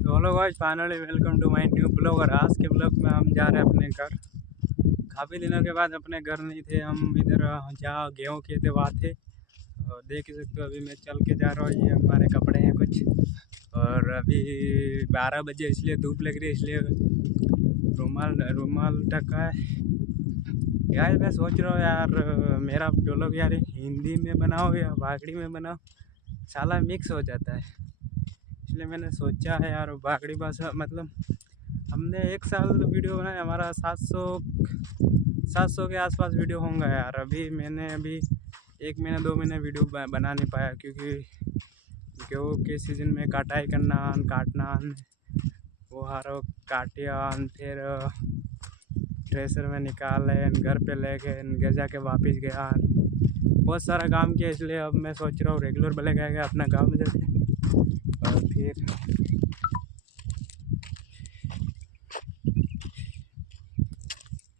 तो hello guys, finally welcome to my new blog. और आज के ब्लॉग में हम जा रहे हैं अपने घर। काफ़ी दिनों के बाद अपने घर नहीं थे हम, इधर जहाँ गेहूँ किए थे वहाँ थे। और देख ही सकते हो अभी मैं चल के जा रहा हूँ, ये हमारे कपड़े हैं कुछ। और अभी 12 बजे इसलिए धूप लग रही है, इसलिए रुमाल रुमाल ढका है। यार मैं सोच रहा हूँ यार, मेरा ब्लॉग यार हिंदी में बनाओ या बागड़ी में बनाओ, साला मिक्स हो जाता है। इसलिए मैंने सोचा है यार बागड़ी भाषा, मतलब हमने 1 साल वीडियो बनाया, हमारा 700 के आसपास वीडियो होंगे यार। अभी 1 महीना 2 महीने वीडियो बना नहीं पाया, क्योंकि गेहूँ के सीज़न में कटाई करना काटना, वो हारो काटियान, फिर थ्रेसर में निकाले, घर पे ले गए, घर जाके वापस गया, बहुत सारा काम किया। इसलिए अब मैं सोच रहा हूँ रेगुलर ब्लॉग आएगा अपना काम जैसे। और फिर